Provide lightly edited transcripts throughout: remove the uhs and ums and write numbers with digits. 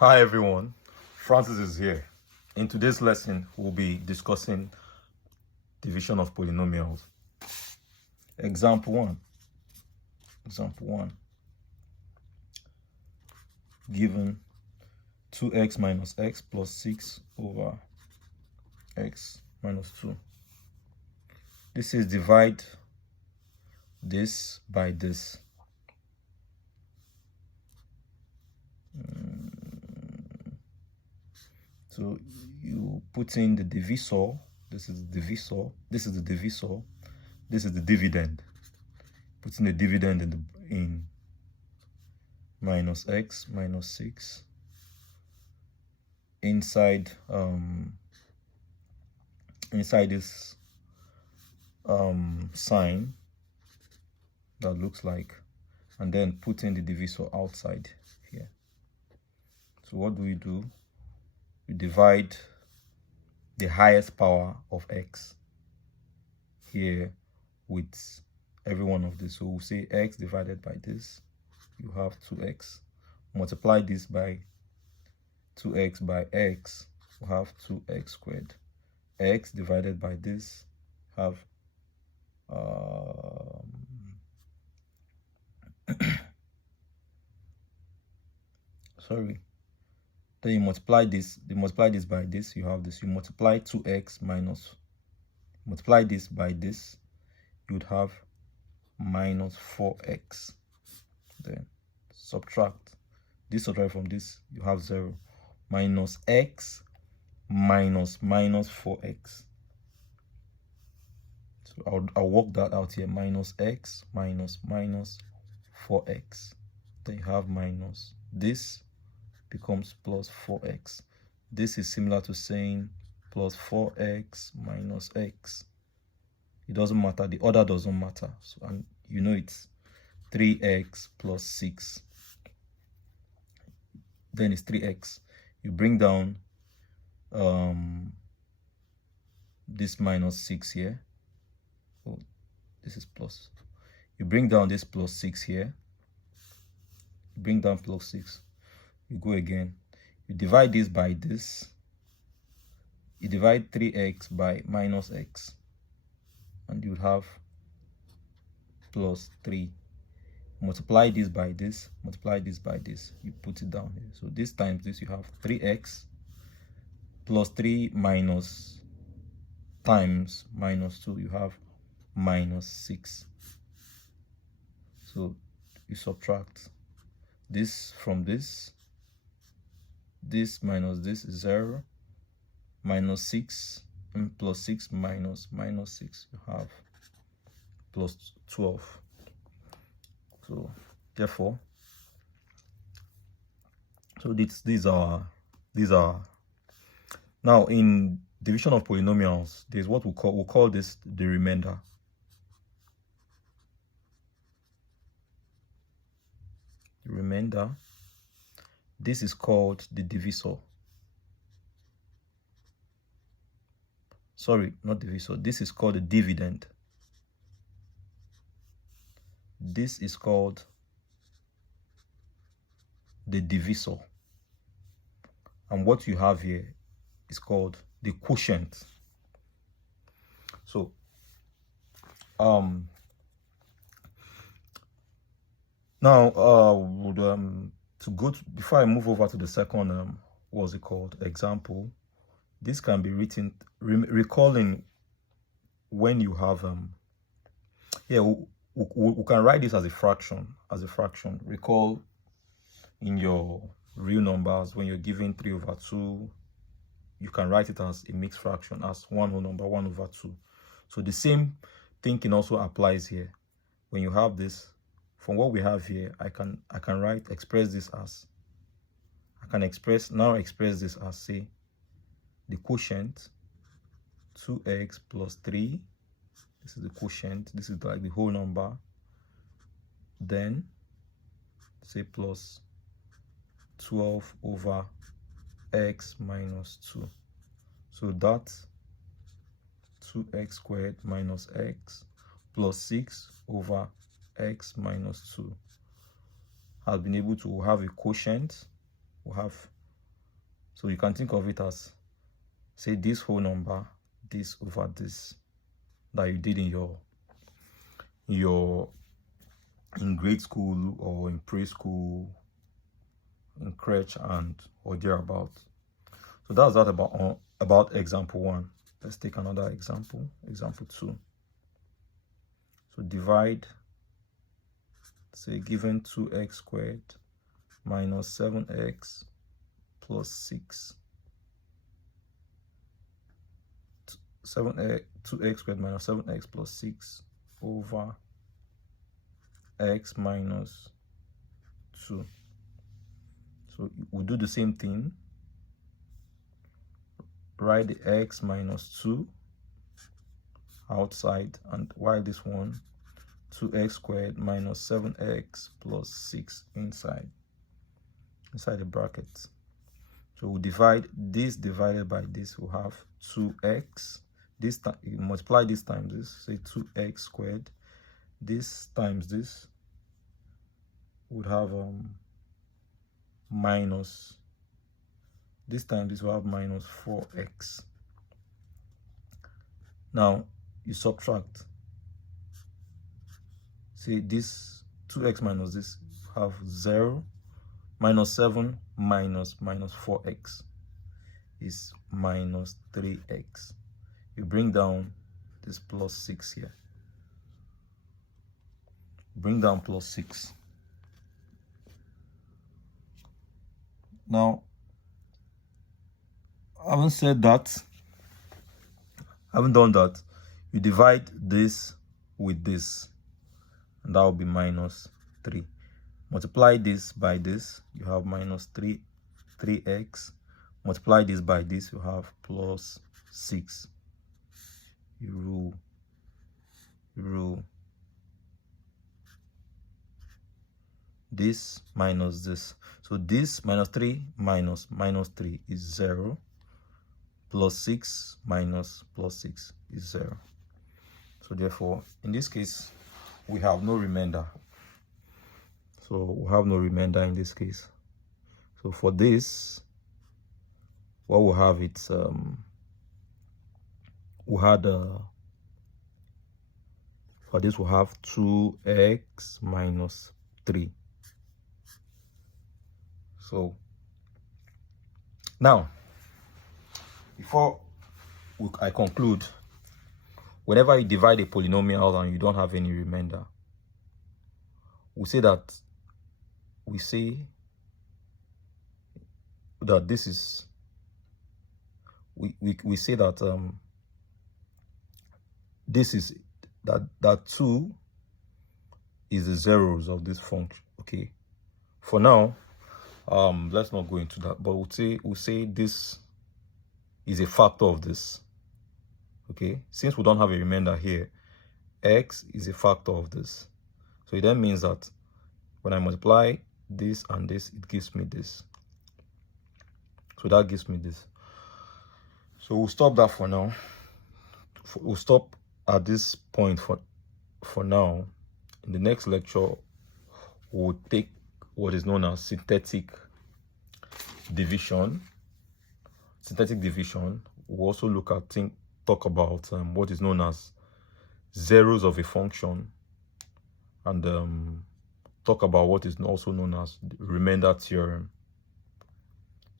Hi everyone, Francis is here. In today's lesson, we'll be discussing division of polynomials. Example 1. Given 2x minus x plus 6 over x minus 2. This is divide this by this. So you put in the divisor. This is the divisor. This is the divisor. This is the dividend. Put in the dividend in minus x minus 6 inside this sign that looks like, and then put in the divisor outside here. So what do? We divide the highest power of x here with every one of this. So we'll say x divided by this, you have 2x. Multiply this by 2x by x, you have 2x squared. X divided by this, have then you multiply this by this, you have this. You multiply 2x minus, multiply this by this, you would have minus 4x. Then subtract this, subtract from this, you have 0. Minus x minus 4x. So I'll work that out here. Minus x minus 4x. Then you have minus this becomes plus 4x. This is similar to saying plus 4x minus x. It doesn't matter, the order doesn't matter. So, and you know it's 3x plus 6. Then it's 3x. You bring down this minus 6 here. Oh, this is plus. You bring down this plus 6 here. You bring down plus 6. You go again. You divide this by this. You divide 3x by minus x. And you have plus 3. Multiply this by this. Multiply this by this. You put it down here. So this times this, you have 3x plus 3 minus times minus 2. You have minus 6. So you subtract this from this. This minus this is 0. Minus 6 and plus 6 minus 6. You have plus 12. So therefore, so these are now in division of polynomials, there's what we'll call this the remainder. The remainder. This is called the divisor. Sorry, not divisor. This is called the dividend. This is called the divisor. And what you have here is called the quotient. So now before I move over to the second what's it called, example, this can be written recalling when you have we can write this as a fraction. Recall in your real numbers, when you're given 3/2, you can write it as a mixed fraction, as one whole number, 1/2. So the same thinking also applies here. When you have this, from what we have here, I can express this as say the quotient 2x plus 3. This is the quotient. This is like the whole number. Then say plus 12 over x minus 2. So that's 2x squared minus x plus 6 over x minus 2 has been able to have a quotient. We have So you can think of it as, say, this whole number, this over this, that you did in in grade school or in preschool, in crèche and or thereabout. So that's that about example 1. Let's take another example, example 2. So divide, say, given 2x squared minus 7x plus 6. 2x squared minus 7x plus 6 over x minus 2. So we'll do the same thing. Write the x minus 2 outside, and while this one, 2x squared minus 7x plus 6 inside the bracket. So we'll divide this divided by this, we'll have 2x. This time you multiply this times this, say 2x squared. This times this would have minus, this time this will have minus 4x. Now you subtract, see, this 2x minus this have 0, minus 7 minus 4x is minus 3x. You bring down this plus 6 here, bring down plus 6. Now, I haven't said that, I haven't done that. You divide this with this, and that will be minus 3. Multiply this by this, you have minus 3x. Multiply this by this, you have plus 6. You rule this minus this. So this minus 3 minus 3 is 0. Plus 6 minus plus 6 is 0. So therefore, in this case, we have no remainder. So we have no remainder in this case. So for this, what we'll have, it's we had for this we'll have 2x minus 3. So now, before I conclude, whenever you divide a polynomial and you don't have any remainder, we say that this is, we say that this is that 2 is the zeros of this function. Okay, for now, let's not go into that, but we'll say this is a factor of this. Okay, since we don't have a remainder here, x is a factor of this. So it then means that when I multiply this and this, it gives me this. So that gives me this. So we'll stop that for now. We'll stop at this point for now. In the next lecture, we'll take what is known as synthetic division. Synthetic division. We'll also look at talk about what is known as zeros of a function, and talk about what is also known as the remainder theorem.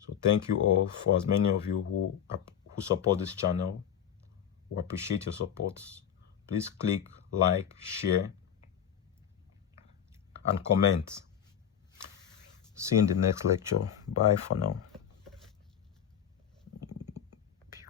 So thank you all, for as many of you who support this channel. We appreciate your support. Please click like, share, and comment. See you in the next lecture. Bye for now.